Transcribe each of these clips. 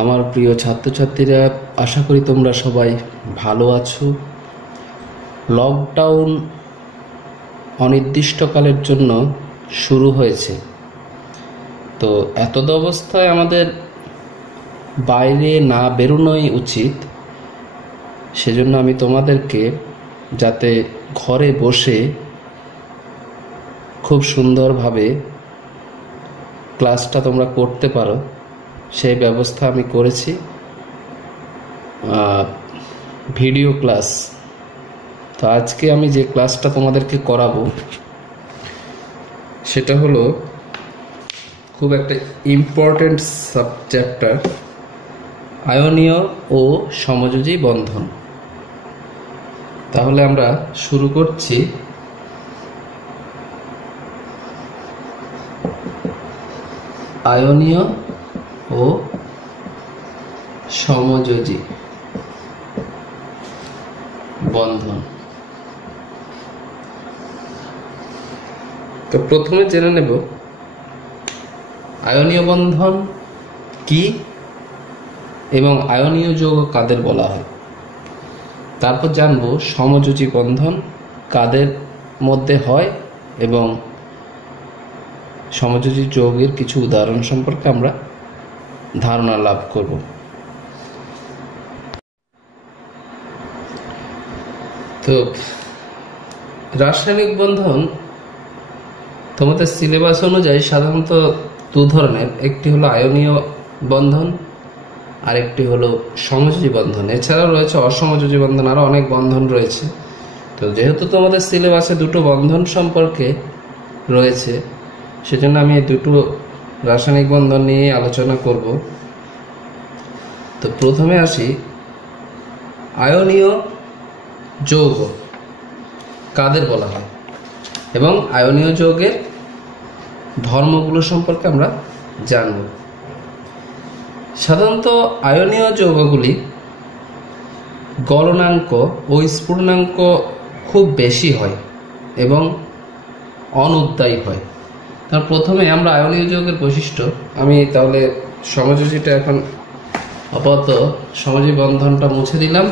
আমার প্রিয় ছাত্রছাত্রীরা, আশা করি তোমরা সবাই ভালো আছো। লকডাউন অনির্দিষ্টকালের জন্য শুরু হয়েছে, তো এতদ অবস্থায় আমাদের বাইরে না বেরোনোই উচিত। সেজন্য আমি তোমাদেরকে যাতে ঘরে বসে খুব সুন্দরভাবে ক্লাসটা তোমরা করতে পারো সেই ব্যবস্থা আমি করেছি। Video class. তো আজকে আমি যে ক্লাসটা তোমাদেরকে করাবো সেটা হলো খুব একটা ইম্পর্টেন্ট সাবজেক্টার, আয়নীয় ও সমযোজী বন্ধন। তাহলে আমরা শুরু করছি। আয়নীয় ও সমযোজী বন্ধন। তো প্রথমে জেনে নেব আয়নীয় বন্ধন কি এবং আয়নীয় যৌগ কাদের বলা হয়। তারপর জানবো সমযোজী বন্ধন কাদের মধ্যে হয় এবং সমযোজী যৌগের কিছু উদাহরণ সম্পর্কে আমরা ধারণা লাভ করব। তো রাসায়নিক বন্ধন তোমাদের সিলেবাস অনুযায়ী সাধারণত দু ধরনের, একটি হলো আয়নীয় বন্ধন আর একটি হলো সমযোজী বন্ধন। এছাড়াও রয়েছে অসমযোজী বন্ধন, আরো অনেক বন্ধন রয়েছে। তো যেহেতু তোমাদের সিলেবাসে দুটো বন্ধন সম্পর্কে রয়েছে, সেজন্য আমি এই দুটো রাসায়নিক বন্ধন নিয়ে আলোচনা করব। তো প্রথমে আসি, আয়নীয় যৌগ কাদের বলা হয় এবং আয়নীয় যৌগের ধর্মগুলো সম্পর্কে আমরা জানব। সাধারণত আয়নীয় যৌগগুলি গলনাঙ্ক ও স্ফুটনাঙ্ক খুব বেশি হয় এবং অনুদ্বায়ী হয়। তার প্রথমে আমরা আয়নীয় যৌগের বৈশিষ্ট্য, আমি তাহলে সমযোজীটা এখন আপাতত সমযোজী বন্ধনটা মুছে দিলাম।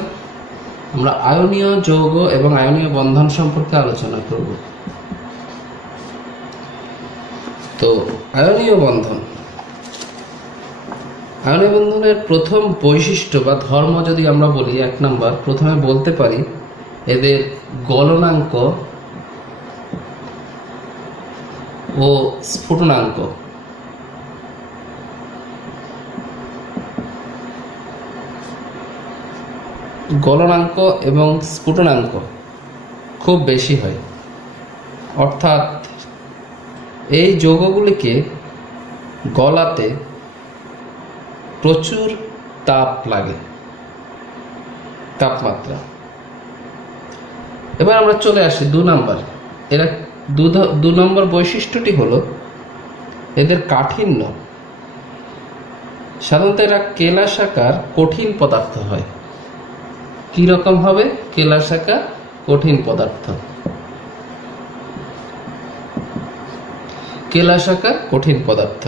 আমরা আয়নীয় যৌগ এবং আয়নীয় বন্ধন সম্পর্কে আলোচনা করব। তো আয়নীয় বন্ধন, আয়নীয় বন্ধনের প্রথম বৈশিষ্ট্য বা ধর্ম যদি আমরা বলি, 1 নম্বর প্রথমে বলতে পারি এদের গলনাঙ্ক ও স্ফুটনাঙ্ক। গলনাঙ্ক এবং স্ফুটনাঙ্ক খুব বেশি হয়, অর্থাৎ এই যৌগগুলিকে গলাতে প্রচুর তাপ লাগে, তাপমাত্রা। এবার আমরা চলে আসি 2 নম্বর। এরা 2 নম্বর বৈশিষ্ট্যটি হলো এদের কাঠিন্য। সাধারণত এরা কেলাসাকার কঠিন পদার্থ হয়। কি রকম হবে? কেলাসাকার কঠিন পদার্থ। কেলাসাকার কঠিন পদার্থ,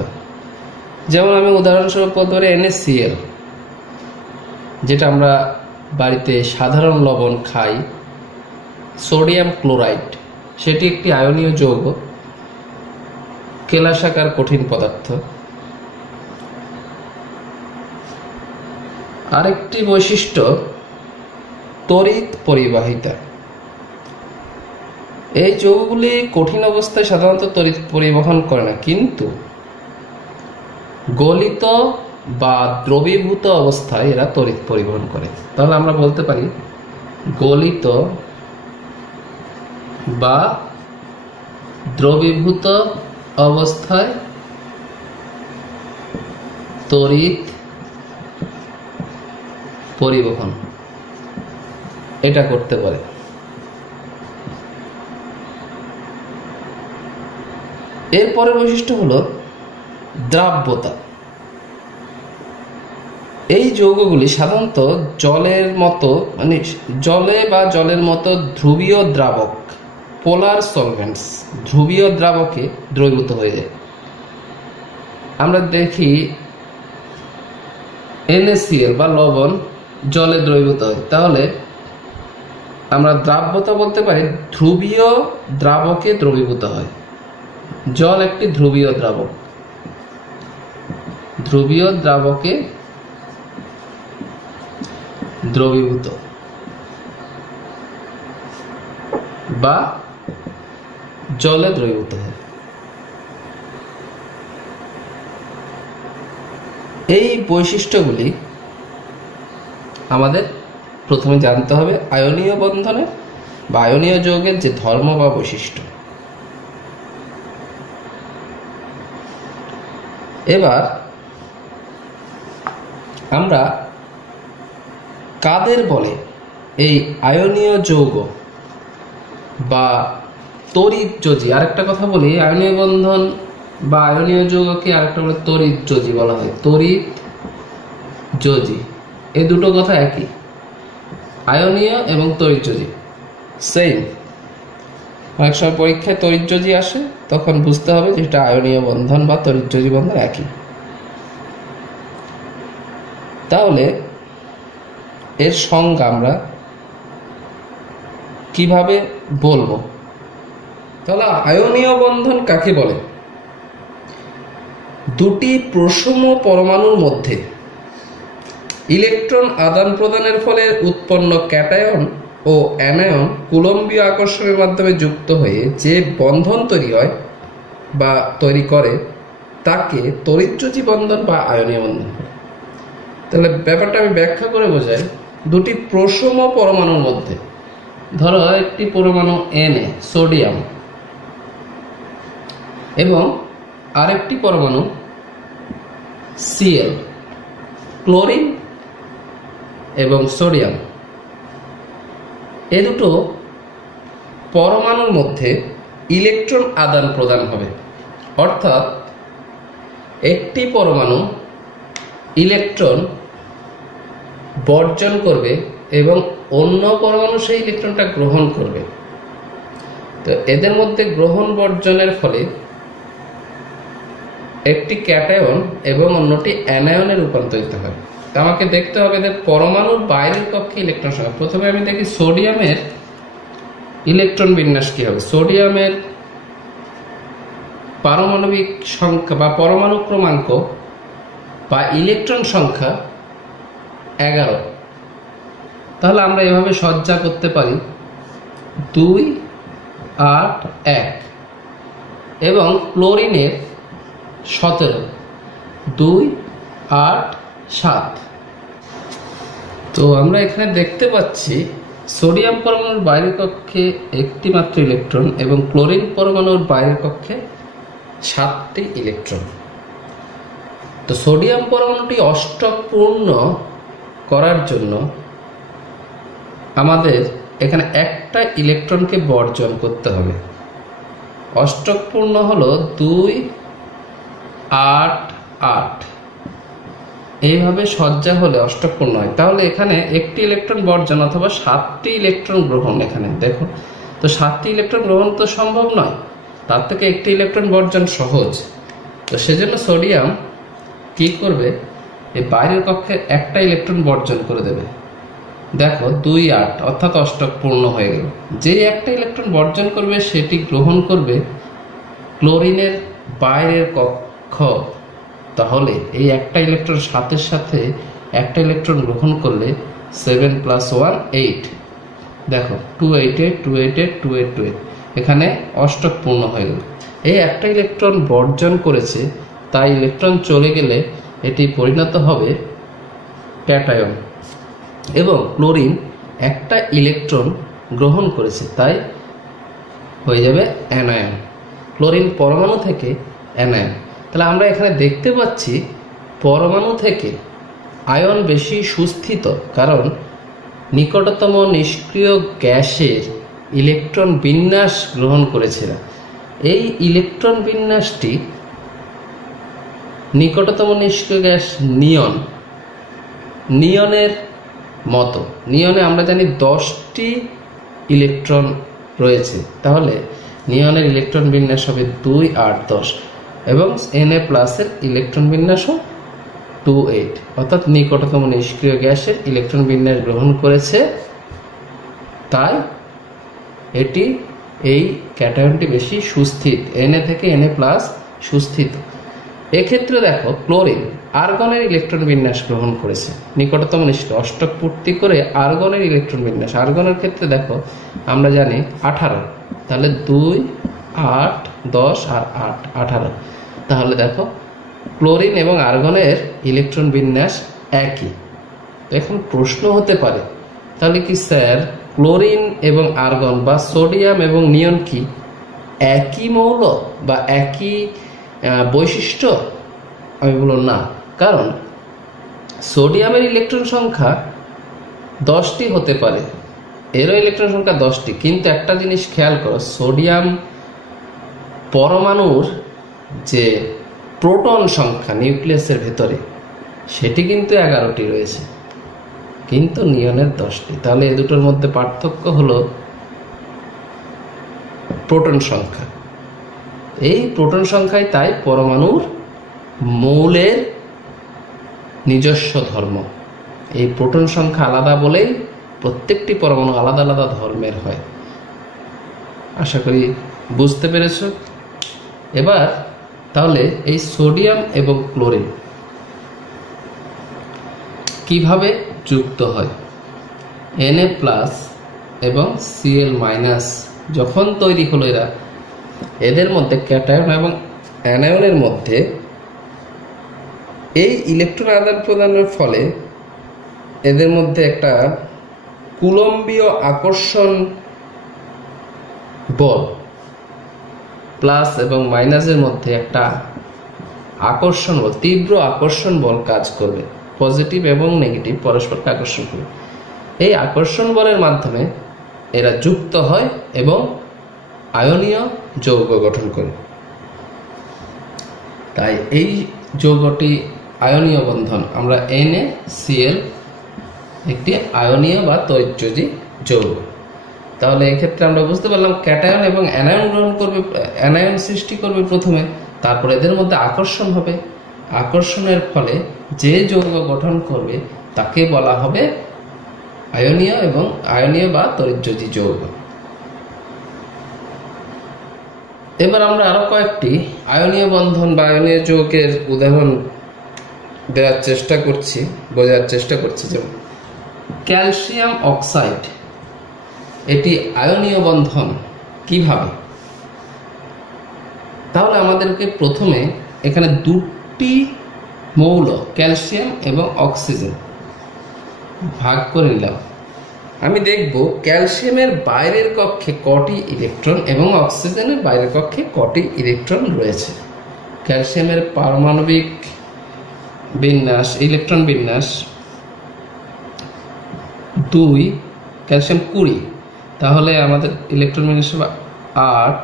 যেমন আমি উদাহরণস্বরূপ বলতে পারি NaCl, যেটা আমরা বাড়িতে সাধারণ লবণ খাই। সোডিয়াম ক্লোরাইড, সেটি একটি আয়নীয় যৌগ, কেলাসাকার কঠিন পদার্থ। আরেকটি বৈশিষ্ট্য তড়িৎ পরিবাহিতা। এই যৌগগুলি কঠিন অবস্থায় সাধারণত তড়িৎ পরিবহন করে না, কিন্তু গলিত বা দ্রবীভূত অবস্থায় এরা তড়িৎ পরিবহন করে। তাহলে আমরা বলতে পারি গলিত বা দ্রবীভূত অবস্থায় তড়িৎ পরিবহন এটা করতে পারে। এরপরের বৈশিষ্ট্য হলো দ্রাব্যতা। এই যৌগগুলি সাধারণত জলের মতো, মানে জলে বা জলের মতো ধ্রুবীয় দ্রাবক, পোলার সলভেন্টস, ধ্রুবীয় দ্রাবকে দ্রবীভূত হয়ে যায়। আমরা দেখি NaCl বা লবণ জলে দ্রবীভূত হয়, তাহলে আমরা দ্রাব্যতা বলতে পারি ধ্রুবীয় দ্রাবকে দ্রবীভূত হয়। জল একটি ধ্রুবীয় দ্রাবক, ধ্রুবীয় দ্রাবকে দ্রবীভূত বা জলে দ্রবীভূত হয়। এই বৈশিষ্ট্যগুলি আমাদের প্রথমে জানতে হবে আয়নীয় বন্ধনে বা আয়নীয় যৌগের যে ধর্ম বা বৈশিষ্ট্য। এবার আমরা কাদের বলে এই আয়নীয় যৌগ বা তড়িৎযোজী, আরেকটা কথা বলি, আয়নীয় বন্ধন বা আয়নীয় যৌগকে আরেকটা বলে তড়িৎযোজী বলা হয়। তড়িৎযোজী, এই দুটো কথা একই, আয়নীয় এবং তড়িৎযোজী সেম। অনেক সময় পরীক্ষায় তড়িৎযোজী আসে, তখন বুঝতে হবে যে এটা আয়নীয় বন্ধন বা তড়িৎযোজী বন্ধন একই। তাহলে এর সংজ্ঞা আমরা কিভাবে বলবো? তাহলে আয়নীয় বন্ধন কাকে বলে? দুটি প্রসম পরমাণুর মধ্যে ইলেকট্রন আদান প্রদানের ফলে উৎপন্ন ক্যাটায়ন ও অ্যানায়ন কুলম্বীয় আকর্ষণের মাধ্যমে যুক্ত হয়ে যে বন্ধন তৈরি হয় বা তৈরি করে তাকে তড়িৎযোজী বন্ধন বা আয়নীয় বন্ধন। তাহলে ব্যাপারটা আমি ব্যাখ্যা করে বোঝাই। দুটি প্রসম পরমাণুর মধ্যে, ধরো একটি পরমাণু Na সোডিয়াম এবং আরেকটি পরমাণু Cl ক্লোরিন এবং সোডিয়াম, এ দুটো পরমাণুর মধ্যে ইলেকট্রন আদান প্রদান হবে। অর্থাৎ একটি পরমাণু ইলেকট্রন বর্জন করবে এবং অন্য পরমাণু সেই ইলেকট্রনটা গ্রহণ করবে। তো এদের মধ্যে গ্রহণ বর্জনের ফলে একটি ক্যাটায়ন এবং অন্যটি অ্যানায়নে রূপান্তরিত হয়। তো আমাকে দেখতে হবে এদের পরমাণুর বাইরের কক্ষে ইলেকট্রন সংখ্যা। প্রথমে আমি দেখি সোডিয়ামের ইলেকট্রন বিন্যাস কি হবে। সোডিয়ামের পারমাণবিক সংখ্যা বা পরমাণু ক্রমাঙ্ক বা ইলেকট্রন সংখ্যা 11। তাহলে আমরা এভাবে সজ্জা করতে পারি 2, 8, 1 এবং ক্লোরিনের 17, 2, 8, 7। তো আমরা এখানে দেখতে পাচ্ছি সোডিয়াম পরমাণুর বাইরের কক্ষে একটি মাত্র ইলেকট্রন এবং ক্লোরিন পরমাণুর বাইরের কক্ষে 7টি ইলেকট্রন। তো সোডিয়াম পরমাণুটি অষ্টক পূর্ণ করার জন্য আমাদের এখানে একটা ইলেকট্রনকে বর্জন করতে হবে। অষ্টক পূর্ণ হলো 2, 8, 8, এইভাবে সজ্জা হলে অষ্টক পূর্ণ হয়। তাহলে এখানে একটি ইলেকট্রন বর্জন অথবা 7টি ইলেকট্রন গ্রহণ। এখানে দেখো, তো 7টি ইলেকট্রন গ্রহণ তো সম্ভব নয়, তার থেকে একটি ইলেকট্রন বর্জন সহজ। তো সেজন্য সোডিয়াম কি করবে, এই বাইরের কক্ষে একটা ইলেকট্রন বর্জন করে দেবে। দেখো 2, 8 অর্থাৎ অষ্টক পূর্ণ হয়ে গেল। যে একটা ইলেকট্রন বর্জন করবে সেটি গ্রহণ করবে ক্লোরিনের বাইরের কক্ষ। তাহলে এই একটা ইলেকট্রন 7-এর সাথে একটা ইলেকট্রন গ্রহণ করলে 7 + 1 8। দেখো 2, 8, 8, 2, 8, 8, 2, 8, 2, 8, এখানে অষ্টক পূর্ণ হয়ে গেল। এই একটা ইলেকট্রন বর্জন করেছে, তাই ইলেকট্রন চলে গেলে এটি পরিণত হবে ক্যাটায়ন এবং ক্লোরিন একটা ইলেকট্রন গ্রহণ করেছে, তাই হয়ে যাবে অ্যানায়ন। ক্লোরিন পরমাণু থেকে অ্যানায়ন। তাহলে আমরা এখানে দেখতে পাচ্ছি পরমাণু থেকে আয়ন বেশি সুস্থিত, কারণ নিকটতম নিষ্ক্রিয় গ্যাসের ইলেকট্রন বিন্যাস গ্রহণ করেছে। এই ইলেকট্রন বিন্যাসটি নিকটতম নিষ্ক্রিয় গ্যাস নিয়নের মতো। নিয়নে আমরা জানি 10টি ইলেকট্রন রয়েছে, তাহলে নিয়নের ইলেকট্রন বিন্যাস হবে 2, 8, 10 এবং Na+ এর ইলেকট্রন বিন্যাসও 2,8 অর্থাৎ নিকটতম নিষ্ক্রিয় গ্যাসের ইলেকট্রন বিন্যাস গ্রহণ করেছে, তাই এটি এই ক্যাটায়নটি বেশি সুস্থিত, Na থেকে Na+ সুস্থিত। এক্ষেত্রে দেখো ক্লোরিন আর্গনের ইলেকট্রন বিন্যাস গ্রহণ করেছে, নিকটতম নিষ্ক্রিয় অষ্টক পূর্তি করে আর্গনের ইলেকট্রন বিন্যাস। আর্গনের ক্ষেত্রে দেখো আমরা জানি 18, তাহলে 2, 8, 10 আর 8, 18। তাহলে দেখো ক্লোরিন এবং আর্গনের ইলেকট্রন বিন্যাস একই। এখন প্রশ্ন হতে পারে, তাহলে কি স্যার ক্লোরিন এবং আর্গন বা সোডিয়াম এবং নিয়ন কি একই মৌল বা একই বৈশিষ্ট্য? আমি বলব না, কারণ সোডিয়ামের ইলেকট্রন সংখ্যা 10টি হতে পারে, এরও ইলেকট্রন সংখ্যা 10টি, কিন্তু একটা জিনিস খেয়াল করো, সোডিয়াম পরমাণুর যে প্রোটন সংখ্যা নিউক্লিয়াসের ভেতরে সেটি কিন্তু 11টি রয়েছে, কিন্তু নিয়নের 10টি। তাহলে এ দুটোর মধ্যে পার্থক্য হলো প্রোটন সংখ্যা। এই প্রোটন সংখ্যাই তাই পরমাণুর মৌলের নিজস্ব ধর্ম। এই প্রোটন সংখ্যা আলাদা বলেই প্রত্যেকটি পরমাণু আলাদা আলাদা ধর্মের হয়। আশা করি বুঝতে পেরেছ। এবার তাহলে এই সোডিয়াম এবং ক্লোরিন কিভাবে যুক্ত হয়? Na+ এবং Cl- যখন তৈরি হলো এরা, এদের মধ্যে ক্যাটায়ন এবং অ্যানায়নের মধ্যে এই ইলেকট্রন আদান প্রদানের ফলে এদের মধ্যে একটা কুলম্বীয় আকর্ষণ বল, প্লাস এবং মাইনাসের মধ্যে একটা আকর্ষণ বল, তীব্র আকর্ষণ বল কাজ করবে, পজিটিভ এবং নেগেটিভ পরস্পরকে আকর্ষণ করবে। এই আকর্ষণ বলের মাধ্যমে এরা যুক্ত হয় এবং আয়নীয় যৌগ গঠন করে। তাই এই যৌগটি আয়নীয় বন্ধন, আমরা NaCl একটি আয়নীয় বা তৈজযী যৌগ। তাহলে এক্ষেত্রে আমরা বুঝতে পারলাম ক্যাটায়ন এবং অ্যানায়ন গ্রহণ করবে, অ্যানায়ন সৃষ্টি করবে প্রথমে, তারপর এদের মধ্যে আকর্ষণ হবে। আকর্ষণের ফলে যে যৌগ গঠন করবে তাকে বলা হবে আয়নীয় এবং আয়নীয় বা তৈজযী যৌগ। এবার আমরা আরো কয়েকটি আয়নীয় বন্ধন বা আয়নীয় যৌগের উদাহরণ দেওয়ার চেষ্টা করছি, বোঝার চেষ্টা করছি। যেমন ক্যালসিয়াম অক্সাইড, এটি আয়নীয় বন্ধন কিভাবে? তাহলে আমাদেরকে প্রথমে এখানে দুটি মৌল ক্যালসিয়াম এবং অক্সিজেন ভাগ করে নিলাম। আমি দেখব ক্যালসিয়ামের বাইরের কক্ষে কটি ইলেকট্রন এবং অক্সিজেনের বাইরের কক্ষে কটি ইলেকট্রন রয়েছে। ক্যালসিয়ামের পারমাণবিক বিন্যাস, ইলেকট্রন বিন্যাস 2, ক্যালসিয়াম 20, তাহলে আমাদের ইলেকট্রন বিন্যাস হবে 8,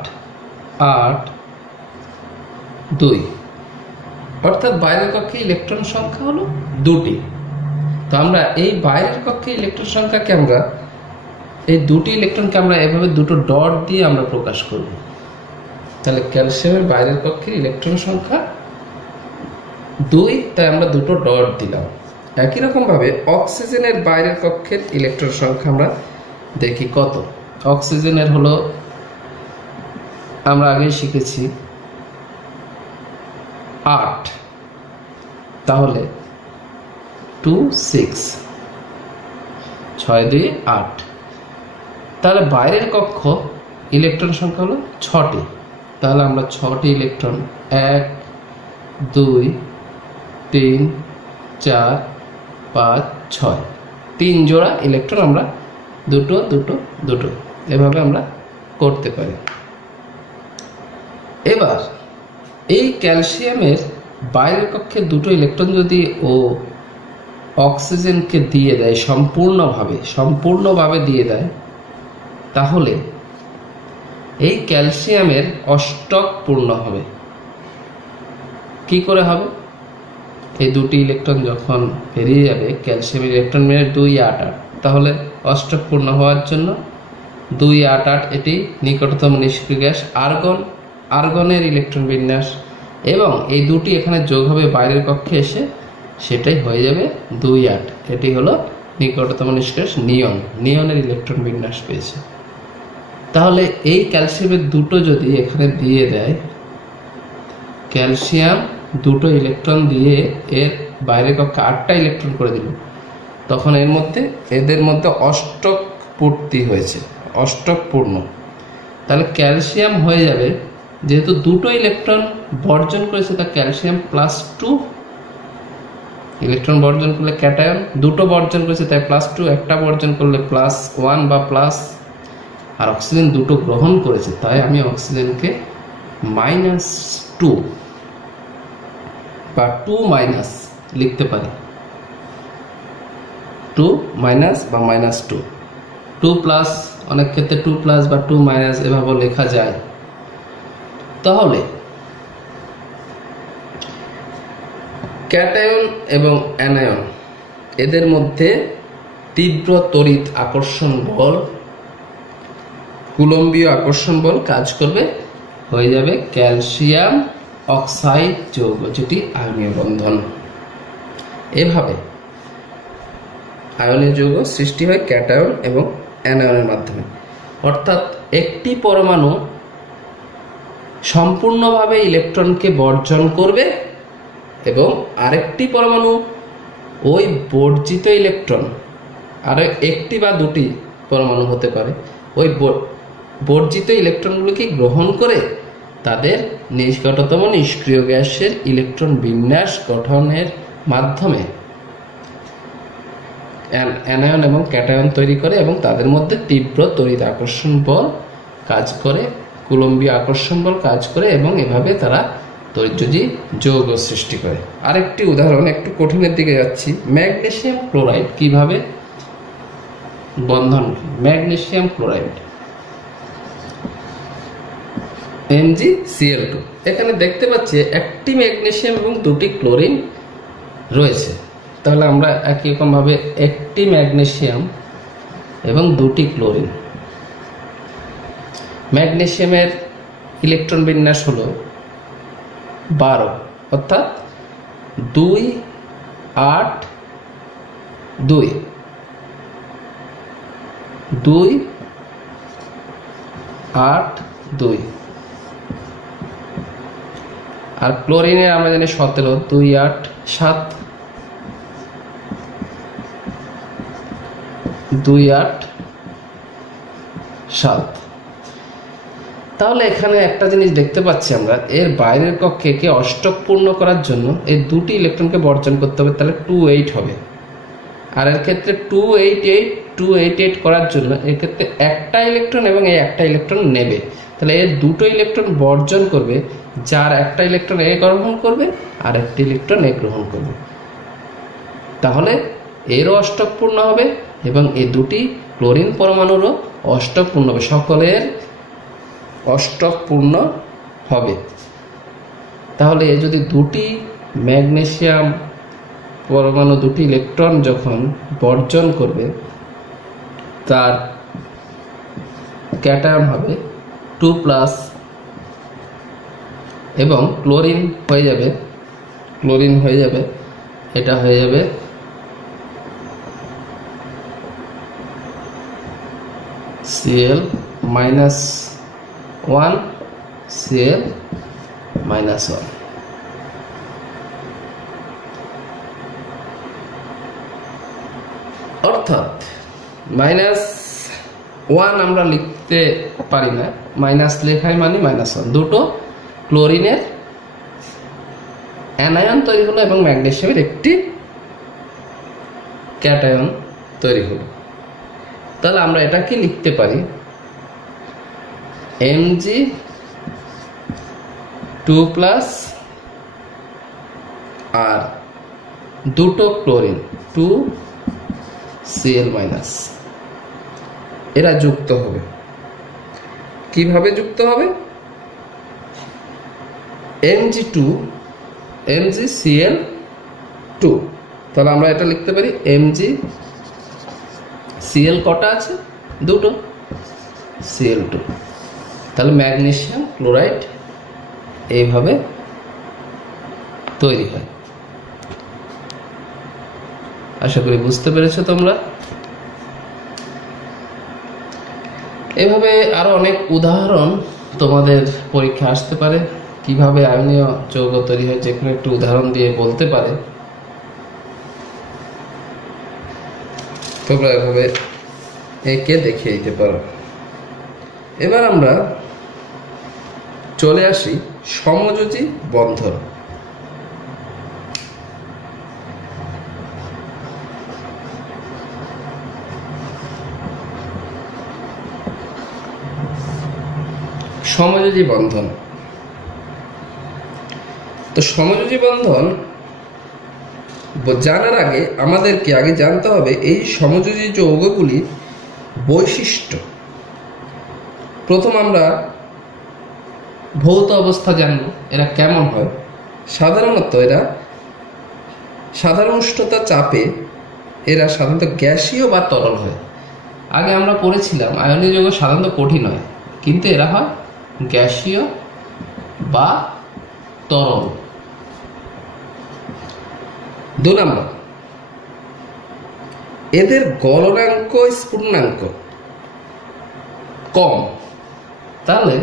8, 2, অর্থাৎ বাইরের কক্ষে ইলেকট্রন সংখ্যা হলো 2টি। তো আমরা এই বাইরের কক্ষে ইলেকট্রন সংখ্যাকে আমরা এই দুটি ইলেকট্রনকে আমরা এভাবে দুটো ডট দিয়ে আমরা প্রকাশ করব। তাহলে ক্যালসিয়ামের বাইরের কক্ষে ইলেকট্রন সংখ্যা 2, তাই আমরা দুটো ডট দিলাম। একই রকম ভাবে অক্সিজেনের বাইরের কক্ষের ইলেকট্রন সংখ্যা আমরা দেখি কত। অক্সিজেনের হলো আমরা আগেই শিখেছি 8, তাহলে 2, 6, 6, 2, 8। তাহলে বাইরের কক্ষ ইলেকট্রন সংখ্যা হলো 6টি, তাহলে আমরা 6টি ইলেকট্রন 1, 2, 3, 4, 5, 6, 3 জোড়া ইলেকট্রন আমরা দুটো দুটো দুটো এভাবে আমরা করতে পারি। এবার এই ক্যালসিয়ামের বাইরের কক্ষে দুটো ইলেকট্রন যদি ও অক্সিজেনকে দিয়ে দেয় সম্পূর্ণভাবে দিয়ে দেয়, তাহলে এই ক্যালসিয়ামের অষ্টক পূর্ণ হবে। কি করে হবে? এই দুটি ইলেকট্রন যখন বেরিয়ে যাবে, ক্যালসিয়ামের ইলেকট্রন মেরে 2, 8, 8, তাহলে অষ্টক পূর্ণ হওয়ার জন্য 2, 8, 8 এটি নিকটতম নিষ্ক্রিয় গ্যাস আর্গনের ইলেকট্রন বিন্যাস, এবং এই দুটি এখানে যোগ হবে বাইরের কক্ষে এসে সেটাই হয়ে যাবে 2 8। এটি হলো নিকটতম নিষ্ক্রিয় নিয়ন। নিয়নের ইলেকট্রন বিন্যাস পেয়েছে। তাহলে এই ক্যালসিয়ামের দুটো যদি এখানে দিয়ে দেয়, ক্যালসিয়াম দুটো ইলেকট্রন দিয়ে এর বাইরের কক্ষে 8টা ইলেকট্রন করে দিল, তখন এদের মধ্যে অষ্টক পূর্তি হয়েছে, অষ্টক পূর্ণ। তাহলে ক্যালসিয়াম হয়ে যাবে, যেহেতু দুটো ইলেকট্রন বর্জন করেছে, তা ক্যালসিয়াম +2। ইলেকট্রন বর্জন করলে ক্যাটায়ন, দুটো বর্জন করেছে তাই +2, একটা বর্জন করলে +1 বা প্লাস, আর অক্সিজেন দুটো গ্রহণ করেছে তাই আমি অক্সিজেনকে -2 বা 2- লিখতে পারি। 2- বা -2, 2+, অনেক ক্ষেত্রে 2+ বা 2- এভাবে লেখা যায়। তাহলে ক্যাটায়ন এবং অ্যানায়ন এদের মধ্যে তীব্র তড়িৎ আকর্ষণ বল, কুলম্বীয় আকর্ষণ বল কাজ করবে, হয়ে যাবে ক্যালসিয়াম অক্সাইড যৌগ, যেটি আয়নীয় বন্ধন। এভাবে আয়নীয় যৌগ সৃষ্টি হয় ক্যাটায়ন এবং অ্যানায়নের মাধ্যমে। অর্থাৎ একটি পরমাণু সম্পূর্ণভাবে ইলেকট্রনকে বর্জন করবে এবং আরেকটি পরমাণু ওই বর্জিত ইলেকট্রন, আর একটি বা দুটি পরমাণু হতে পারে, ওই বর্জিত ইলেকট্রনগুলোকে গ্রহণ করে তাদের নিকটতম নিষ্ক্রিয় গ্যাসের ইলেকট্রন বিন্যাস গঠনের মাধ্যমে অ্যানায়ন এবং ক্যাটায়ন তৈরি করে এবং তাদের মধ্যে তীব্র তড়িৎ আকর্ষণ বল কাজ করে, কুলম্বীয় আকর্ষণ বল কাজ করে, এবং এভাবে তারা তড়িৎযোজী যৌগ সৃষ্টি করে। আরেকটি উদাহরণ, একটু কঠিনের দিকে যাচ্ছি। ম্যাগনেসিয়াম ক্লোরাইড কিভাবে বন্ধন? Magnesium chloride MgCl2। এখানে দেখতে পাচ্ছি একটি ম্যাগনেসিয়াম এবং দুটি ক্লোরিন রয়েছে। তাহলে আমরা একই রকম ভাবে একটি ম্যাগনেসিয়াম এবং দুটি ক্লোরিন, ম্যাগনেসিয়ামের ইলেকট্রন বিন্যাস হলো 12, অর্থাৎ 2 8 2 2 8 2। আর ক্লোরিনের আমরা জানি 17, 2 8 7 2 8 7। তাহলে এখানে একটা জিনিস দেখতে পাচ্ছি আমরা, এর বাইরের কক্ষে কে অষ্টক পূর্ণ করার জন্য এই দুটি ইলেকট্রনকে বর্জন করতে হবে, তাহলে 2 8 হবে। আর এর ক্ষেত্রে 2 8 8 2 8 8 করার জন্য এর ক্ষেত্রে একটা ইলেকট্রন এবং এই একটা ইলেকট্রন নেবে, তাহলে এর দুটো ইলেকট্রন বর্জন করবে, যার একটা ইলেকট্রন এ গ্রহণ করবে আর একটি ইলেকট্রন এ গ্রহণ করবে। তাহলে এরও অষ্টক পূর্ণ হবে এবং এই দুটি ক্লোরিন পরমাণুরও অষ্টক পূর্ণ হবে, সকলের অষ্টক পূর্ণ হবে। তাহলে যদি দুটি ম্যাগনেসিয়াম পরমাণু দুটি ইলেকট্রন যখন বর্জন করবে, তার ক্যাটায়ন হবে 2+, এবং ক্লোরিন হয়ে যাবে, এটা হয়ে যাবে Cl -1 Cl -1। অর্থাৎ -1 আমরা লিখতে পারি না, মাইনাস লেখাই মানে -1। দুটো ক্লোরিনের অ্যানায়ন তৈরি হলো এবং ম্যাগনেসিয়ামের একটি ক্যাটায়ন তৈরি হলো। তাহলে আমরা এটাকে লিখতে পারি Mg2+ আর দুটো ক্লোরিন 2Cl-, এরা যুক্ত হবে। কিভাবে যুক্ত হবে? MgCl2। তাহলে আমরা এটা লিখতে পারি MgCl কটা আছে? দুটো, Cl2। তাহলে ম্যাগনেসিয়াম ক্লোরাইড এইভাবে তৈরি হয়। আশা করি বুঝতে পেরেছো তোমরা। এভাবে আরো অনেক উদাহরণ তোমাদের পরীক্ষা আসতে পারে, কিভাবে আয়নীয় যৌগ তৈরি হয় যে কোনো একটু উদাহরণ দিয়ে বলতে পারে। তোমরা এভাবে একে দেখিয়ে দিতে পারো। এবার আমরা চলে আসি সমযোজী বন্ধন। সমযোজী বন্ধন, তো সমযোজী বন্ধন জানার আগে আমাদেরকে আগে জানতে হবে এই সমযোজী যৌগগুলি বৈশিষ্ট্য। প্রথম আমরা ভৌত অবস্থা জানব, এরা কেমন হয়। সাধারণত এরা সাধারণ উষ্ণতা চাপে এরা সাধারণত গ্যাসীয় বা তরল হয়। আগে আমরা পড়েছিলাম আয়নীয় যৌগ সাধারণত কঠিন হয়, কিন্তু এরা হয় গ্যাসীয় বা তরল। 2 নম্বর, এদের গলনাঙ্ক স্ফুটনাঙ্ক কম। তাহলে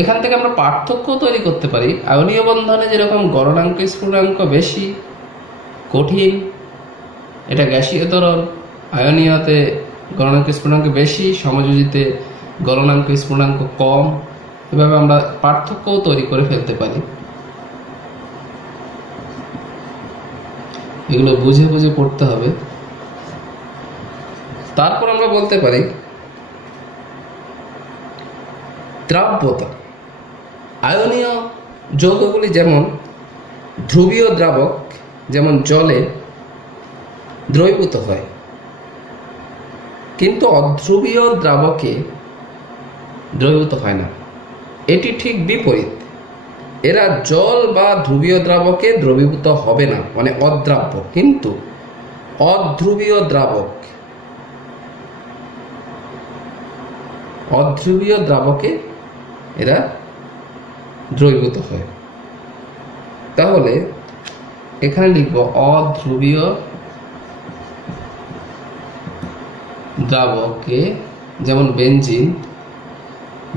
এখান থেকে আমরা পার্থক্য তৈরি করতে পারি। আয়নীয় বন্ধনে যেরকম গলনাঙ্ক স্ফুটনাঙ্ক বেশি, কঠিন, এটা গ্যাসীয় তরল। আয়নীয়তে গলনাঙ্ক স্ফুটনাঙ্ক বেশি, সমযোজীতে গলনাঙ্ক স্ফুটনাঙ্ক কম। এভাবে আমরা পার্থক্যও তৈরি করে ফেলতে পারি। এগুলো বুঝে বুঝে পড়তে হবে। তারপর আমরা বলতে পারি দ্রাব্যতা। আয়নীয় যৌগগুলি যেমন ধ্রুবীয় দ্রাবক, যেমন জলে দ্রবীভূত হয়, কিন্তু অধ্রুবীয় দ্রাবকে দ্রবীভূত হয় না। এটি ঠিক বিপরীত। এরা জল বা ধ্রুবীয় দ্রাবকে দ্রবীভূত হবে না, মানে অদ্রাব্য, কিন্তু অধ্রুবীয় দ্রাবকে এরা দ্রবীভূত হয়। তাহলে এখানে লিখব অধ্রুবীয় দ্রাবকে, যেমন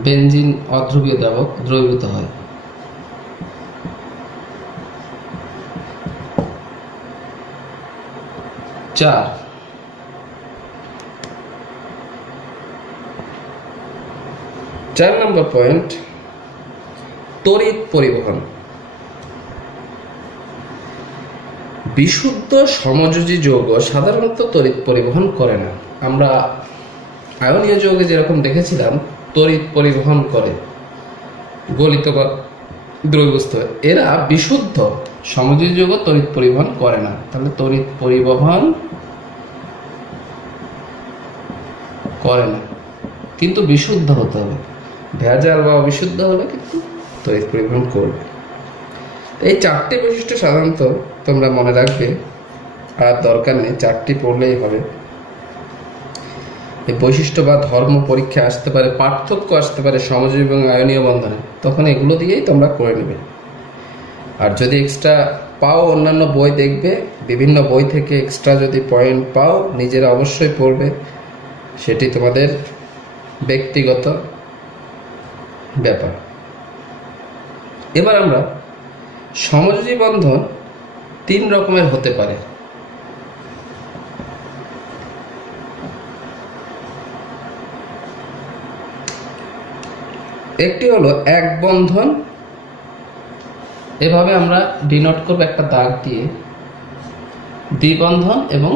বেনজিন অধ্রুবীয় দ্রাবক, দ্রবীভূত হয়। চার নম্বর পয়েন্ট, তড়িৎ পরিবহন। বিশুদ্ধ সমযোজী যৌগ সাধারণত তড়িৎ পরিবহন করে না। আমরা আয়নীয় যৌগে যেরকম দেখেছিলাম তড়িৎ পরিবহন করে, গলিত বা দ্রবীভূত। এরা বিশুদ্ধ সমযোজী যৌগ তড়িৎ পরিবহন করে না। তাহলে তড়িৎ পরিবহন করে না, কিন্তু বিশুদ্ধ হতে হবে। ভেজাল বা অবিশুদ্ধ হলে কিন্তু তড়িৎ পরিবহন করবে। এই 4টি বৈশিষ্ট্য সাধারণত তোমরা মনে রাখবে, আর দরকার নেই, 4টি পড়লেই হবে। এই বৈশিষ্ট্য বা ধর্ম পরীক্ষা আসতে পারে, পার্থক্য আসতে পারে সমযোজী এবং আয়নীয় বন্ধনে, তখন এগুলো দিয়েই তোমরা করে নেবে। আর যদি এক্সট্রা পাও, অন্যান্য বই দেখবে, বিভিন্ন বই থেকে এক্সট্রা যদি পয়েন্ট পাও নিজেরা অবশ্যই পড়বে, সেটি তোমাদের ব্যক্তিগত ব্যাপার। এবার আমরা সমযোজী বন্ধন 3 রকমের হতে পারে। একটি হলো এক বন্ধন, এভাবে আমরা ডিনোট করব একটা দাগ দিয়ে, দ্বিবন্ধন এবং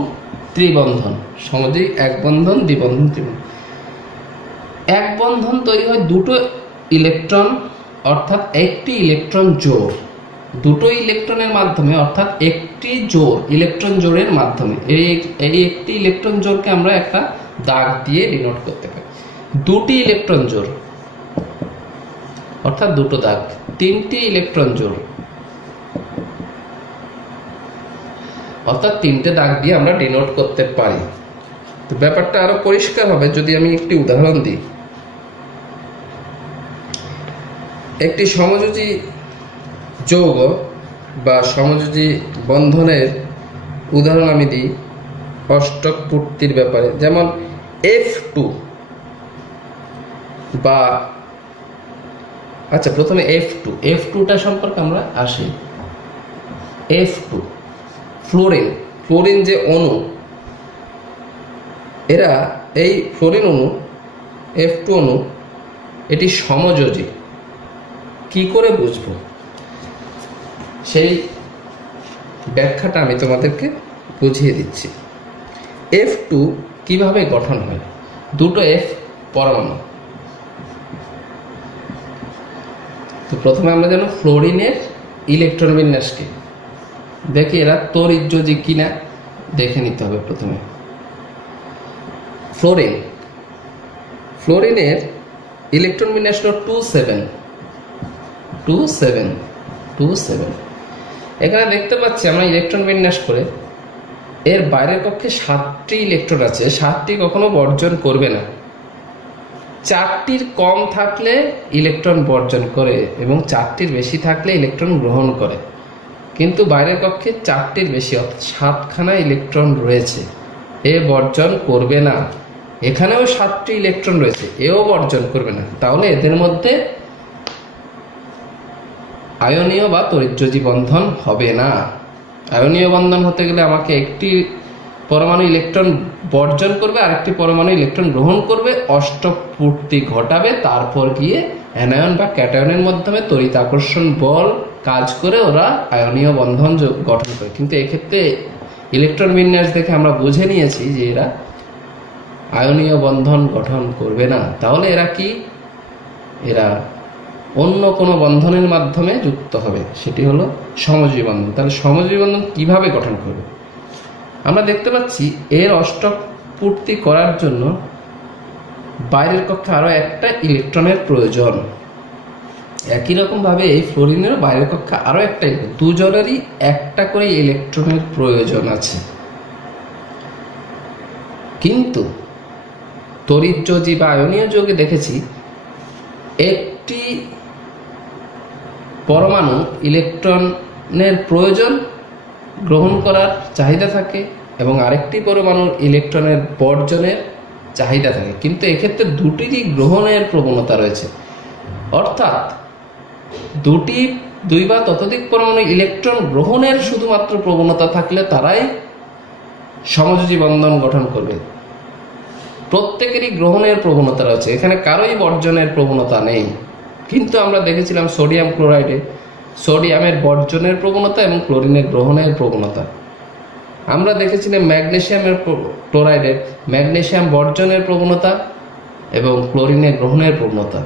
ত্রিবন্ধন। সমযোজী এক বন্ধন, দ্বিবন্ধন, ত্রিবন্ধন। এক বন্ধন তৈরি হয় দুটো ইলেকট্রন, অর্থাৎ একটি ইলেকট্রন জোড়, দুটো ইলেকট্রনের মাধ্যমে, অর্থাৎ একটি জোড়, ইলেকট্রন জোড়ের মাধ্যমে। এই একটি ইলেকট্রন জোড়কে আমরা একটা দাগ দিয়ে ডিনোট করতে পারি। দুটি ইলেকট্রন জোড়, অর্থাৎ দুটো দাগ। 3টি ইলেকট্রন জোড়, অর্থাৎ 3টে দাগ দিয়ে আমরা ডিনোট করতে পারি। তো ব্যাপারটা আরো পরিষ্কার হবে যদি আমি একটি উদাহরণ দিই। একটি সমযোজী যৌগ বা সমযোজী বন্ধনের উদাহরণ আমি দিই অষ্টক পূর্তির ব্যাপারে, যেমন F2 বা আচ্ছা প্রথমে F2টা সম্পর্কে আমরা আসি। F2 ফ্লোরিন যে অণু, এরা এই ফ্লোরিন অণু F2 অণু এটি সমযোজী। কি করে বুঝবো সেই ব্যাখ্যাটা আমি তোমাদেরকে বুঝিয়ে দিচ্ছি। F2 কিভাবে গঠন হয়? দুটো F পরমাণু। তো প্রথমে আমরা জানো ফ্লোরিনের ইলেকট্রন বিন্যাসকে দেখি, এরা তড়িৎযোজী কিনা দেখে নিতে হবে। প্রথমে ফ্লোরিনের ইলেকট্রন বিন্যাস হলো 27। এখানে দেখতে পাচ্ছি আমরা ইলেকট্রন বিন্যাস করে এর বাইরের কক্ষে 7টি ইলেকট্রন আছে। 7টি কখনো বর্জন করবে না। 4টির কম থাকলে ইলেকট্রন বর্জন করে এবং 4টির বেশি থাকলে ইলেকট্রন গ্রহণ করে। কিন্তু বাইরের কক্ষে 4টির বেশি অর্থাৎ 7খানা ইলেকট্রন রয়েছে, এ বর্জন করবে না। এখানেও 7টি ইলেকট্রন রয়েছে, এও বর্জন করবে না। তাহলে এদের মধ্যে আয়নীয় বা তড়িৎযোজী বন্ধন হবে না। আয়নীয় বন্ধন হতে গেলে আমাকে একটি পরমাণু ইলেকট্রন বর্জন করবে, আরেকটি পরমাণু ইলেকট্রন গ্রহণ করবে, অষ্টক পূর্তি ঘটাবে, তারপর গিয়ে অ্যানায়ন বা ক্যাটায়নের মাধ্যমে তড়িৎ আকর্ষণ বল কাজ করে ওরা আয়নীয় বন্ধন গঠন করে। কিন্তু এক্ষেত্রে ইলেকট্রন বিন্যাস দেখে আমরা বুঝে নিয়েছি যে এরা আয়নীয় বন্ধন গঠন করবে না। তাহলে এরা কি? এরা অন্য কোনো বন্ধনের মাধ্যমে যুক্ত হবে, সেটি হলো সমযোজী বন্ধন। তাহলে সমযোজী বন্ধন কিভাবে গঠন করবে? আমরা দেখতে পাচ্ছি এর অষ্টক পূর্তি করার জন্য বাইরের কক্ষে আরো একটা ইলেকট্রনের প্রয়োজন। একই রকম ভাবে এই ফ্লোরিনের বাইরের কক্ষে আরো একটা, দুজনেরই একটা করে ইলেকট্রনের প্রয়োজন আছে। কিন্তু তড়িৎযোজী বা আয়নীয় যোগে দেখেছি একটি পরমাণু ইলেকট্রনের প্রয়োজন গ্রহণ করার চাহিদা থাকে এবং আরেকটি পরমাণুর ইলেকট্রনের বর্জনের চাহিদা থাকে। কিন্তু এক্ষেত্রে দুটিরই গ্রহণের প্রবণতা রয়েছে। অর্থাৎ দুই বা ততোধিক পরমাণু ইলেকট্রন গ্রহণের শুধুমাত্র প্রবণতা থাকলে তারাই সমযোজী বন্ধন গঠন করবে। প্রত্যেকেরই গ্রহণের প্রবণতা রয়েছে, এখানে কারোই বর্জনের প্রবণতা নেই। কিন্তু আমরা দেখেছিলাম সোডিয়াম ক্লোরাইডে সোডিয়ামের বর্জনের প্রবণতা এবং ক্লোরিনের গ্রহণের প্রবণতা। আমরা দেখেছিলাম ম্যাগনেসিয়ামের ক্লোরাইডের ম্যাগনেসিয়াম বর্জনের প্রবণতা এবং ক্লোরিনের গ্রহণের প্রবণতা।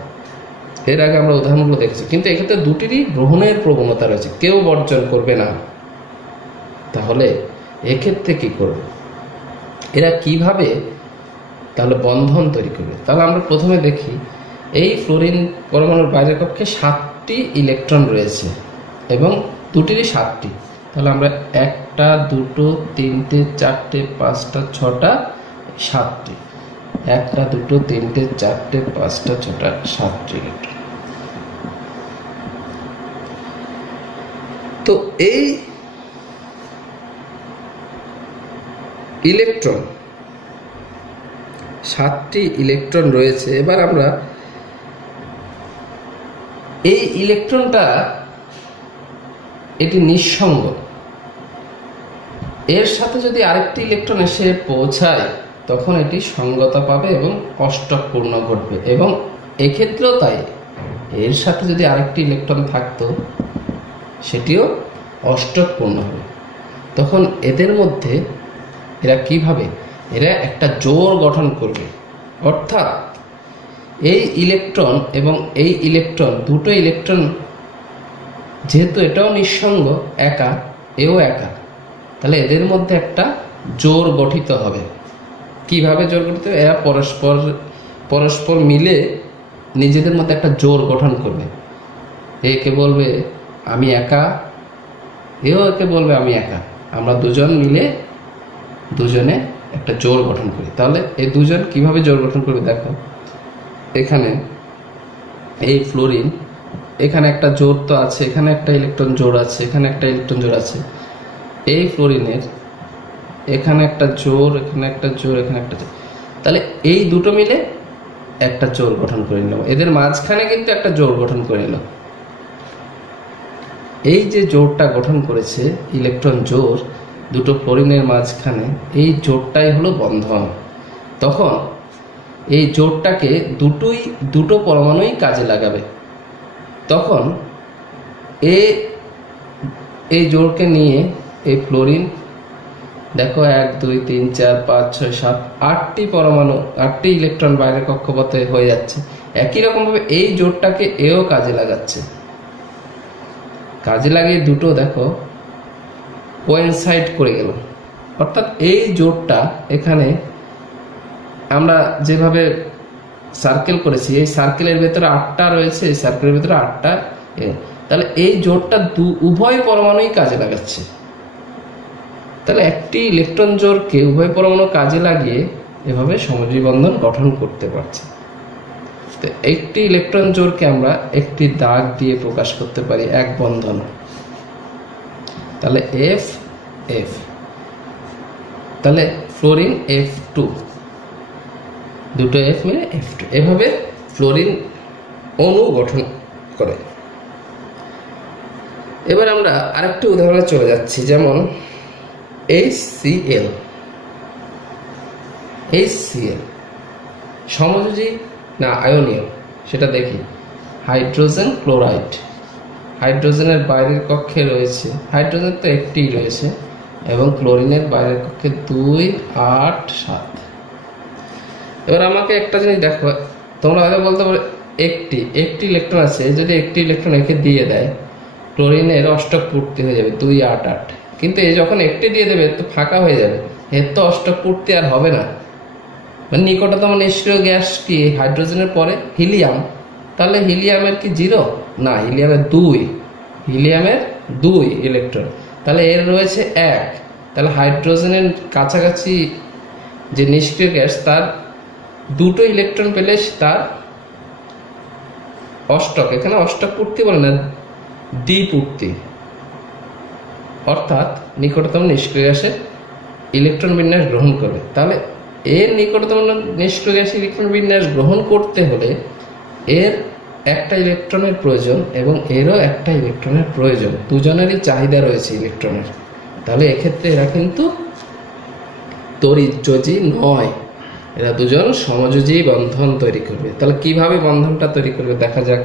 এর আগে আমরা উদাহরণগুলো দেখেছি। কিন্তু এক্ষেত্রে দুটিরই গ্রহণের প্রবণতা রয়েছে, কেউ বর্জন করবে না। তাহলে এক্ষেত্রে কি করবে? এরা কিভাবে তাহলে বন্ধন তৈরি করবে? তাহলে আমরা প্রথমে দেখি এই ফ্লোরিন পরমাণুর বাইরের কক্ষে 7টি ইলেকট্রন রয়েছে এবং দুটিরই 7টি। তাহলে আমরা 1টা 2টো 3টে 4টে 5টা 6টা 7টি, 1টা 2টো 3টে 4টে 5টা 6টা 7টি ইলেকট্রন। তো এই ইলেকট্রন 7টি ইলেকট্রন রয়েছে। এবার আমরা এই ইলেকট্রনটা এটি নিঃসঙ্গ, এর সাথে যদি আরেকটি ইলেকট্রন এসে পৌঁছায় তখন এটি সঙ্গতা পাবে এবং অষ্টক পূর্ণ ঘটবে। এবং এক্ষেত্রেও তাই, এর সাথে যদি আরেকটি ইলেকট্রন থাকতো সেটিও অষ্টক পূর্ণ হবে। তখন এদের মধ্যে এরা কিভাবে, এরা একটা জোড় গঠন করবে। অর্থাৎ এই ইলেকট্রন এবং এই ইলেকট্রন, দুটো ইলেকট্রন যেহেতু এটাও নিঃসঙ্গ একা, এও একা, তাহলে এদের মধ্যে একটা জোড় গঠিত হবে। কিভাবে জোড় গঠিত হবে? এরা পরস্পর মিলে নিজেদের মধ্যে একটা জোড় গঠন করবে। একে বলবে আমি একা, এও একে বলবে আমি একা, আমরা দুজন মিলে দুজনে একটা জোড় গঠন করি। তাহলে এই দুজন কিভাবে জোড় গঠন করবে? দেখো এখানে এই ফ্লোরিন, এখানে একটা জোড় তো আছে, এখানে একটা ইলেকট্রন জোড় আছে, এখানে একটা ইলেকট্রন জোড় আছে। এই ফ্লোরিনের এখানে একটা জোর, এখানে একটা জোর, এখানে একটা জোর, তাহলে এই দুটো মিলে একটা জোর গঠন করে নিল। এদের মাঝখানে কিন্তু একটা জোর গঠন করে নিল। এই যে জোরটা গঠন করেছে ইলেকট্রন জোর দুটো ফ্লোরিনের মাঝখানে, এই জোরটাই হলো বন্ধন। তখন এই জোরটাকে দুটো পরমাণুই কাজে লাগাবে। তখন এই জোরকে নিয়ে এই ফ্লোরিন দেখো 1 2 3 4 5 6 7 8টি পরমাণু, 8টি ইলেকট্রন বাইরের কক্ষপথে হয়ে যাচ্ছে। একই রকম ভাবে এই জোরটাকে এও কাজে লাগাচ্ছে। কাজে লাগিয়ে দুটো দেখো কোয়েনসাইড করে গেল। অর্থাৎ এই জোরটা এখানে আমরা যেভাবে সার্কেল করেছি, এই সার্কেলের ভেতরে 8টা রয়েছে, এই সার্কেলের ভেতরে 8টা, তাহলে এই জোরটা উভয় পরমাণুই কাজে লাগাচ্ছে। তাহলে একটি ইলেকট্রন জোরকে উভয় পরমাণু কাজে লাগিয়ে এভাবে সমযোজী বন্ধন গঠন করতে পারছে। তো একটি ইলেকট্রন জোরকে আমরা একটি দাগ দিয়ে প্রকাশ করতে পারি, এক বন্ধন। তাহলে এফ এফ, তাহলে ফ্লোরিন F2, দুটো এফ মিলে F2, এভাবে ফ্লোরিন অণু গঠন করে। এবার আমরা আরেকটি উদাহরণে চলে যাচ্ছি, যেমন HCl। HCl সমযোজী না আয়নীয় সেটা দেখি। হাইড্রোজেন ক্লোরাইড, হাইড্রোজেনের বাইরের কক্ষে রয়েছে, হাইড্রোজেন তো একটিই রয়েছে, এবং ক্লোরিনের বাইরের কক্ষে 2 8 7। এবার আমাকে একটা জিনিস দেখো, তোমরা হয়তো বলতে পারো একটি ইলেকট্রন আছে, যদি একটি ইলেকট্রন একে দিয়ে দেয় ক্লোরিনের অষ্টক পূর্তি হয়ে যাবে 2 8 8, কিন্তু এই যখন একটি দিয়ে দেবে তো ফাঁকা হয়ে যাবে, এর তো অষ্টক পূর্তি আর হবে না। মানে নিকটতম নিষ্ক্রিয় গ্যাস কি হাইড্রোজেনের পরে? হিলিয়াম। তাহলে হিলিয়ামের কি 0? না, হিলিয়ামের 2 ইলেকট্রন, তাহলে এর রয়েছে 1। তাহলে হাইড্রোজেনের কাছাকাছি যে নিষ্ক্রিয় গ্যাস তার 2টো ইলেকট্রন পেলে তার অষ্টক, এখানে অষ্টক পূর্তি বলে না, দ্বিপূর্তি, অর্থাৎ নিকটতম নিষ্ক্রিয় গ্যাসে ইলেকট্রন বিন্যাস গ্রহণ করবে। তাহলে এর নিকটতম নিষ্ক্রিয় গ্যাসে ইলেকট্রন বিন্যাস গ্রহণ করতে হলে এর একটা ইলেকট্রনের প্রয়োজন এবং এরও একটা ইলেকট্রনের প্রয়োজন, দুজনেরই চাহিদা রয়েছে ইলেকট্রনের। তাহলে এক্ষেত্রে এরা কিন্তু তড়িৎযোজী নয়, এরা দুজন সমযোজী বন্ধন তৈরি করবে। তাহলে কিভাবে বন্ধনটা তৈরি করবে দেখা যাক।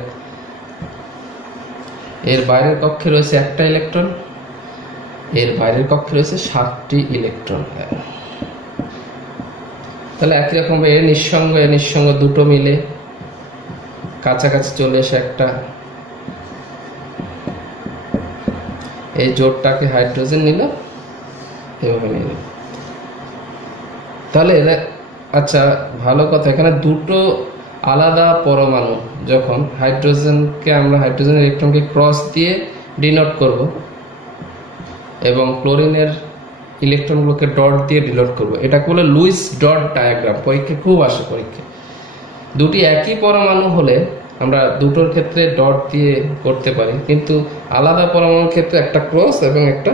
এর বাইরের কক্ষে রয়েছে একটা ইলেকট্রন, এর বাইরের কক্ষে রয়েছে 7টি ইলেকট্রন। তাহলে একই রকম এর নিঃসঙ্গ দুটো মিলে কাছাকাছি চলে এসে একটা, এই জোটটাকে হাইড্রোজেন নিল, এভাবে নিল। তাহলে আচ্ছা ভালো কথা, এখানে দুটো আলাদা পরমাণু, যখন হাইড্রোজেনকে আমরা হাইড্রোজেনের ইলেকট্রনকে ক্রস দিয়ে ডিনোট করব এবং ক্লোরিনের ইলেকট্রনগুলোকে ডট দিয়ে ডিনোট করব, এটাকে বলে লুইস ডট ডায়াগ্রাম। পরীক্ষায় খুব আসে পরীক্ষায়। দুটি একই পরমাণু হলে আমরা দুটোর ক্ষেত্রে ডট দিয়ে করতে পারি, কিন্তু আলাদা পরমাণুর ক্ষেত্রে একটা ক্রস এবং একটা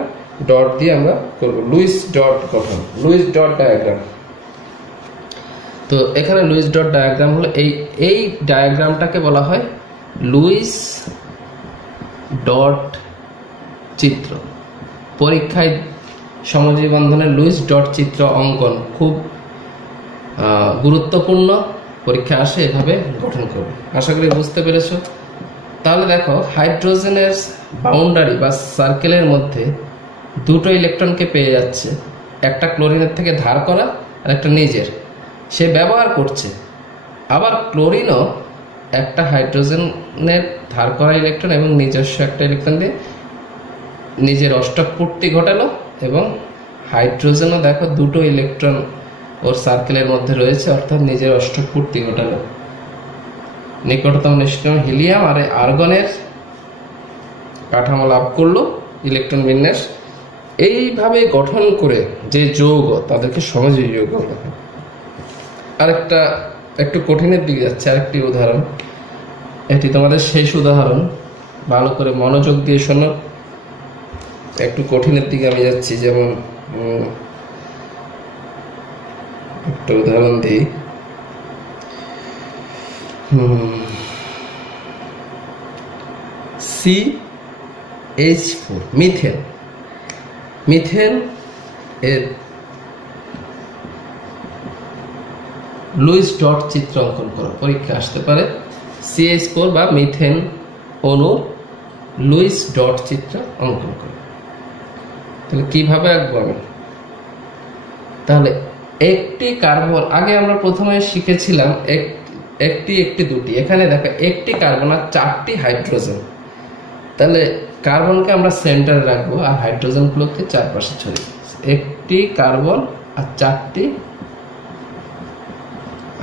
ডট দিয়ে আমরা করব, লুইস ডট গঠন, লুইস ডট ডায়াগ্রাম। তো এখানে লুইস ডট ডায়াগ্রাম হলো এই ডায়াগ্রামটাকে বলা হয় লুইস ডট চিত্র। পরীক্ষায় সমযোজী বন্ধনের লুইস ডট চিত্র অঙ্কন খুব গুরুত্বপূর্ণ, পরীক্ষা আসে, এভাবে গঠন করবে। আশা করি বুঝতে পেরেছো। তাহলে দেখো, হাইড্রোজেনের বাউন্ডারি বা সার্কেলের মধ্যে দুটো ইলেকট্রনকে পেয়ে যাচ্ছে, একটা ক্লোরিনের থেকে ধার করা আর একটা নিজের, সে ব্যবহার করছে। আবার ক্লোরিনও একটা হাইড্রোজেনের ধার করা ইলেকট্রন এবং নিজস্ব একটা ইলেকট্রন দিয়ে নিজের অষ্টক পূর্তি ঘটালো, এবং হাইড্রোজেনও দেখো দুটো ইলেকট্রন ওর সার্কেলের মধ্যে রয়েছে, অর্থাৎ নিজের অষ্টক পূর্তি ঘটালো। নিকটতম নিষ্ক্রিয় হিলিয়াম আর আর্গনের কাঠামো লাভ করলো, ইলেকট্রন বিন্যাস। এইভাবে গঠন করে যে যৌগ তাদেরকে সমযোজী যৌগ বলা হয়। আরেকটা একটু কঠিনের দিকে যাচ্ছে, আরেকটি উদাহরণ, এটি তোমাদের শেষ উদাহরণ, ভালো করে মনোযোগ দিয়ে শোনো। একটু কঠিনের দিকে আমি যাচ্ছি, যেমন একটা উদাহরণ দিই। CH4 methane. মিথেন এর লুইস ডট চিত্র অঙ্কন করো, পরীক্ষা আসতে পারে। CH4 বা মিথেন অণু লুইস ডট চিত্র অঙ্কন করো। তাহলে কিভাবে আঁকবো আমি? তাহলে একটি কার্বন, আগে আমরা প্রথমে শিখেছিলাম একটি দুটি, এখানে দেখো একটি কার্বন আর 4টি হাইড্রোজেন। তাহলে কার্বনকে আমরা সেন্টারে রাখবো আর হাইড্রোজেন গুলোকে চারপাশে ছড়িয়ে। একটি কার্বন আর 4টি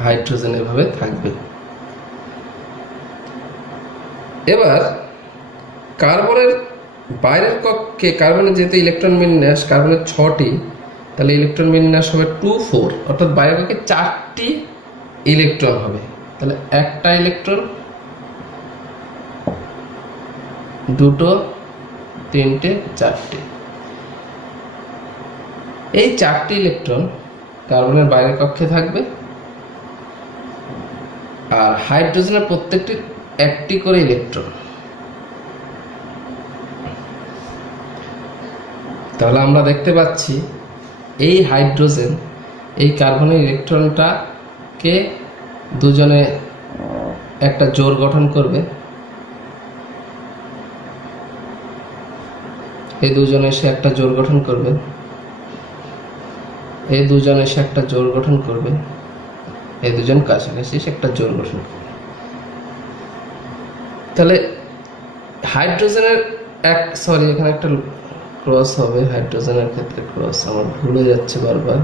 হাইড্রোজেন এভাবে থাকবে। এবার কার্বনের বাইরের কক্ষে, কার্বনের যেহেতু ইলেকট্রন বিন্যাস কার্বনের 6টি, তাহলে ইলেকট্রন বিন্যাস হবে 2 4, অর্থাৎ বাইরের কক্ষে 4টি ইলেকট্রন হবে। তাহলে একটা ইলেকট্রন, দুটো, তিনটে, 4টে। এই 4টি ইলেকট্রন কার্বনের বাইরের কক্ষে থাকবে আর হাইড্রোজেনের প্রত্যেকটি একটি করে ইলেকট্রন। তাহলে আমরা দেখতে পাচ্ছি এই হাইড্রোজেন এই কার্বনের ইলেকট্রনটাকে দুজনে একটা জোড় গঠন করবে। এই দুজনে এসে একটা জোড় গঠন করবে, এই দুজন এসে একটা জোড় গঠন করবে, এই দুজন কাছাকাছি এসে একটা জোড় গঠন করবে। তাহলে হাইড্রোজেনের এখানে একটা ক্রস হবে, হাইড্রোজেনের ক্ষেত্রে ক্রস আমার ভুলে যাচ্ছে বারবার,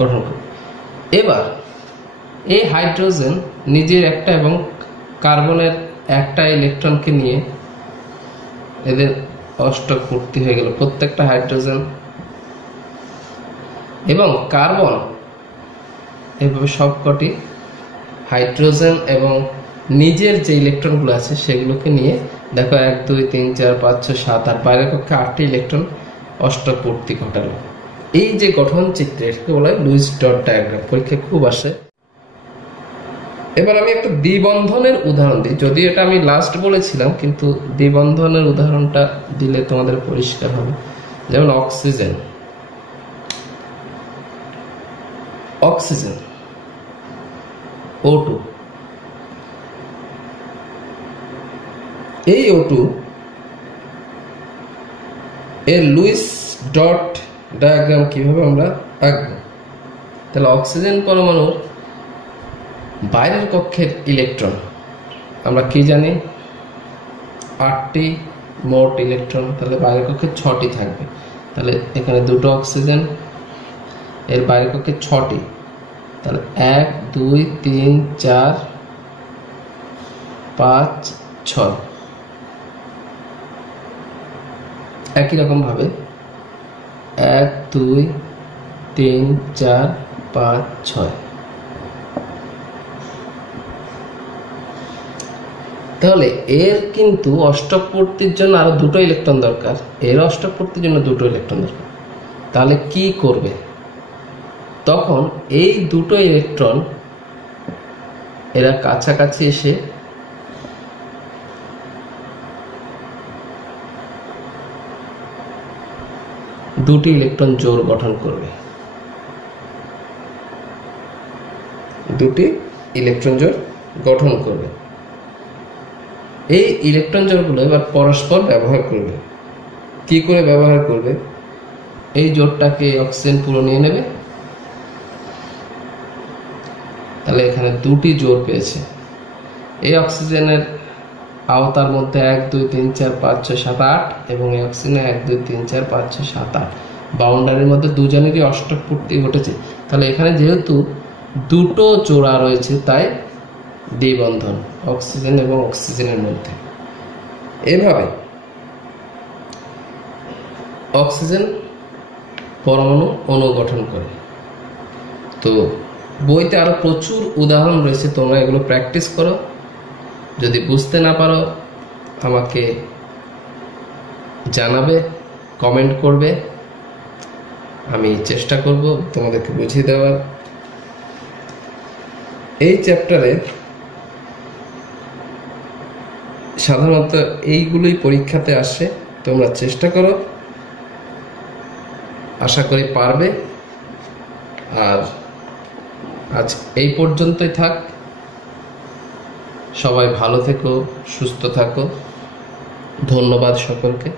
গঠন করবে। এবার এই হাইড্রোজেন নিজের একটা এবং কার্বনের একটা ইলেকট্রনকে নিয়ে এদের অষ্টক পূর্তি হয়ে গেল প্রত্যেকটা হাইড্রোজেন এবং কার্বন এভাবে সবকটি হাইড্রোজেন এবং নিজের যে ইলেকট্রনগুলো আছে সেগুলোকে নিয়ে দেখো 1 2 3 4 5 6 7 8 বাইরের কক্ষে 8টি ইলেকট্রন অষ্টক পূর্তি ঘটালো। এই যে গঠন চিত্র এটাকে বলা হয় লুইস ডট ডায়াগ্রাম, পরীক্ষায় খুব আসে। এবার আমি একটা দ্বিবন্ধনের উদাহরণ দিই, যদিও এটা আমি লাস্ট বলেছিলাম, কিন্তু দ্বিবন্ধনের উদাহরণটা দিলে তোমাদের পরিষ্কার হবে। যেমন অক্সিজেন, O2, এই O2 এর লুইস ডট ডায়াগ্রাম কিভাবে আমরা আঁকবো? তাহলে অক্সিজেন পরমাণুর বাইরের কক্ষের ইলেকট্রন আমরা কি জানি? 8টি মোট ইলেকট্রন, তাহলে বাইরের কক্ষে 6টি থাকবে। তাহলে এখানে দুটো অক্সিজেন, এর বাইরের কক্ষে 6টি, তাহলে 1 2 3 4 5 6। একই রকম ভাবে 1 2 3 4 5 6। তাহলে এর কিন্তু অষ্টক পূর্তির জন্য আরো দুটো ইলেকট্রন দরকার, এর অষ্টক পূর্তির জন্য দুটো ইলেকট্রন দরকার। তাহলে কি করবে? তখন এই দুটো ইলেকট্রন এরা কাছাকাছি এসে দুটি ইলেকট্রন জোড় গঠন করবে, দুটি ইলেকট্রন জোড় গঠন করবে। এই ইলেকট্রন জোড়গুলো এবার পরস্পর ব্যবহার করবে। কি করে ব্যবহার করবে? এই জোড়টাকে অক্সিজেন পুরো নিয়ে নেবে, তাহলে এখানে দুটি জোড় পেয়েছে। এই অক্সিজেনের আওতার মধ্যে 1 2 3 4 5 6 7 8 এবং এই অক্সিজেনের 1 2 3 4 5 6 7 8 বাউন্ডারির মধ্যে দুজনেরই অষ্টক পূর্তি ঘটেছে। তাহলে এখানে যেহেতু দুটো জোড়া রয়েছে তাই দ্বিবন্ধন অক্সিজেন এবং অক্সিজেনের মধ্যে। এভাবে অক্সিজেন পরমাণু অণু গঠন করে। তো বইতে আরো প্রচুর উদাহরণ রয়েছে, তোমরা এগুলো প্র্যাকটিস করো। যদি বুঝতে না পারো আমাকে জানাবে, কমেন্ট করবে। আমি চেষ্টা করব তোমাদেরকে বুঝিয়ে দেওয়ার। এই চ্যাপ্টারে সাধারণত এইগুলোই পরীক্ষাতে আসে, তোমরা চেষ্টা করো, আশা করি পারবে। আর আজ এই পর্যন্তই থাক। সবাই ভালো থেকো, সুস্থ থাকো। ধন্যবাদ সকলকে।